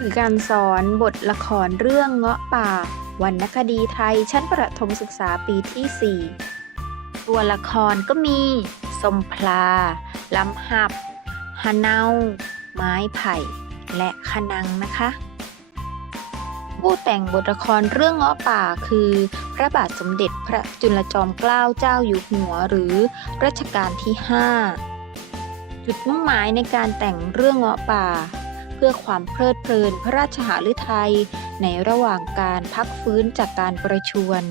ฝึกการสอนบทละครเรื่องเงาะป่าวรรณคดีไทยชั้นประถมศึกษาปีที่ 4 ตัวละครก็มีสมพลาลำหับฮะเนาไม้ไผ่ และคะนังนะคะผู้แต่งบทละครเรื่องเงาะป่าคือ พระบาทสมเด็จพระจุลจอมเกล้าเจ้าอยู่หัวหรือรัชกาลที่ 5 จุดมุ่งหมายในการแต่งเรื่องเงาะป่า พื่อความเพลิดเพลินพระราชหฤทัยในระหว่างการพักฟื้นจากการประชวร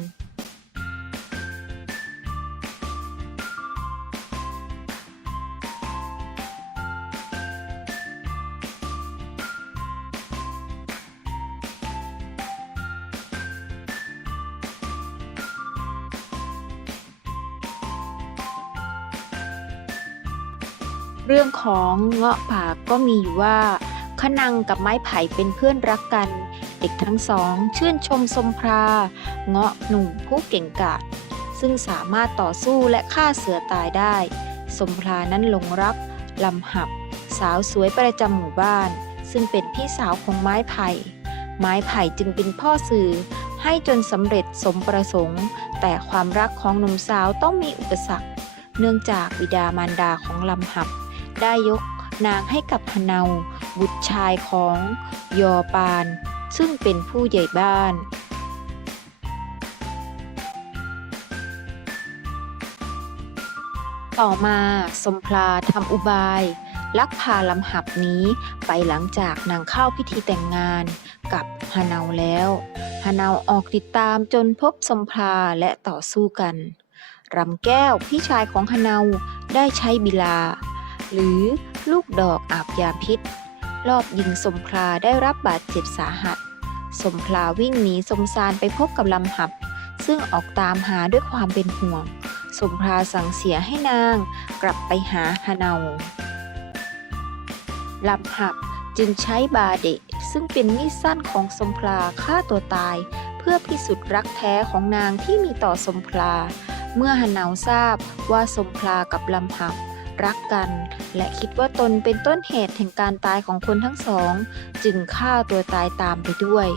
เรื่องของเงาะป่าก็มีอยู่ว่า ขนังกับไม้ไผ่เป็นเพื่อนรักกัน เด็กทั้งสองชื่นชมสมพราเงาะหนุ่มผู้เก่งกาจซึ่งสามารถต่อสู้และฆ่าเสือตายได้ สมพรานั้นหลงรักลำหับ สาวสวยประจำหมู่บ้าน ซึ่งเป็นพี่สาวของไม้ไผ่ ไม้ไผ่จึงเป็นพ่อสื่อ ให้จนสำเร็จสมประสงค์ แต่ความรักของหนุ่มสาวต้องมีอุปสรรค เนื่องจากบิดามารดาของลำหับ ได้ยกนางให้กับพะเนา บุตรชายของยอปาน ซึ่งเป็นผู้ใหญ่บ้าน ต่อมาสมพลาทำอุบาย ลักพาลำหับนี้ไปหลังจากนางเข้าพิธีแต่งงานกับฮานาแล้วฮานาออกติดตามจนพบสมพลาและต่อสู้กันรำแก้วพี่ชายของฮานาได้ใช้บิลา หรือลูกดอกอาบยาพิษ รอบยิงสมพลาได้รับบาดเจ็บสาหัส สมพลาวิ่งหนีสมสารไปพบกับลำหับ ซึ่งออกตามหาด้วยความเป็นห่วง สมพลาสั่งเสียให้นางกลับไปหาฮาเนาลำหับจึงใช้บาเดะซึ่งเป็นมีดสั้นของสมพลาฆ่าตัวตาย เพื่อพิสูจน์รักแท้ของนางที่มีต่อสมพลา เมื่อฮาเนาทราบว่าสมพลากับลำหับ รักกัน และคิดว่าตนเป็นต้นเหตุแห่งการตายของคนทั้งสอง จึงฆ่าตัวตายตามไปด้วย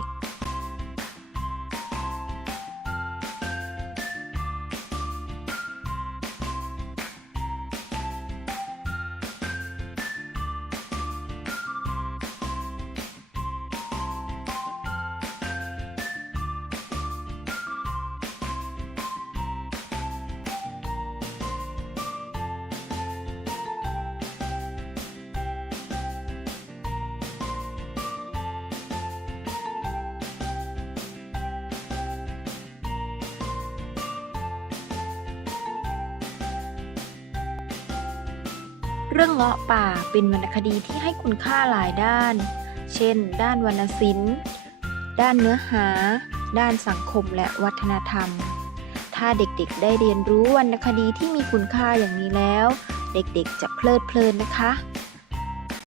เรื่องเงาะป่าเป็นวรรณคดีที่ให้คุณค่าหลายด้าน เช่น ด้านวรรณศิลป์ ด้านเนื้อหา ด้านสังคมและวัฒนธรรม ถ้าเด็กๆได้เรียนรู้วรรณคดีที่มีคุณค่าอย่างนี้แล้ว เด็กๆจะเพลิดเพลินนะคะ